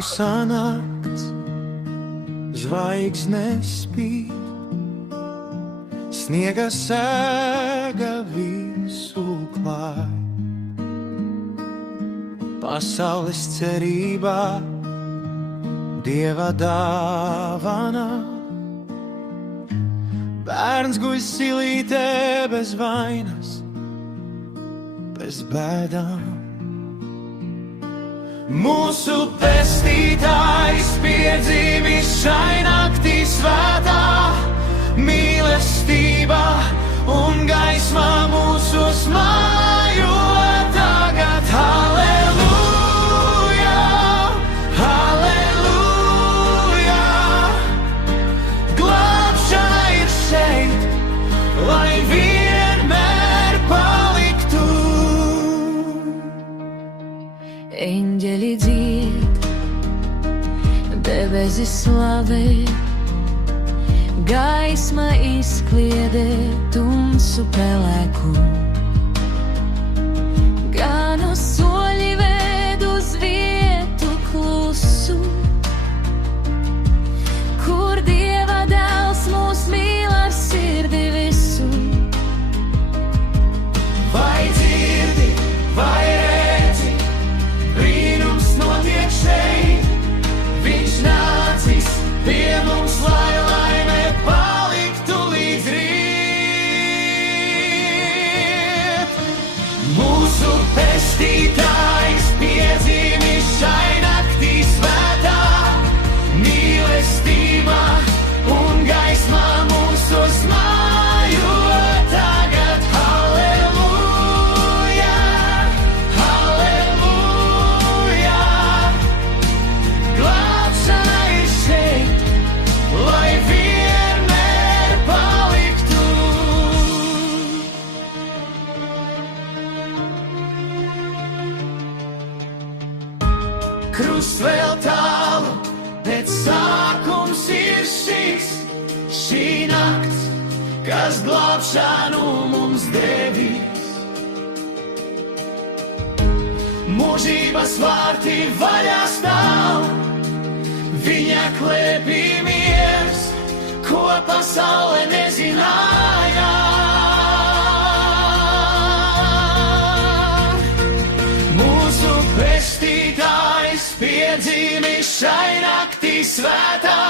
Klusā nakts, zvaigznes spīd, sniega sēga visu klāj. Pasaules cerībā Dieva dāvana, bērns guļ silītē bez vainas, bez bēdām. Mūsu pestītājs piedzīvis šai naktī svētā, mīlestībā un gaismā mūsos mājo tagad. Halleluja, halleluja, glābšana ir šeit, lai vienmēr paliktu. Eņģeļi dzied, debesis slavē, gaisma izkliedē tumsu pelēku. Ganu soļi ved uz vietu klusu, kur Dieva dēls mūs mīl ar sirdi visu. Vai dzirdi, vai redzi, brīnums notiek šeit, viņš nācis pie mums, lai laime paliktu līdz rīt. Mūsu pestītājs piedzīvis šai naktī svētā, mīlestībā un gaismā mūsos mājo tagad. Halleluja, halleluja, glābšana ir šeit, lai vienmēr paliktu. Krusts vēl tālu, bet sākums ir šis, šī nakts, kas glābšanu mums devis. Mūžības vārti vaļā stāv, viņa klēpī miers, ko pasaule nezināja. Mūsu pestītājs piedzīvis šai naktī svētā,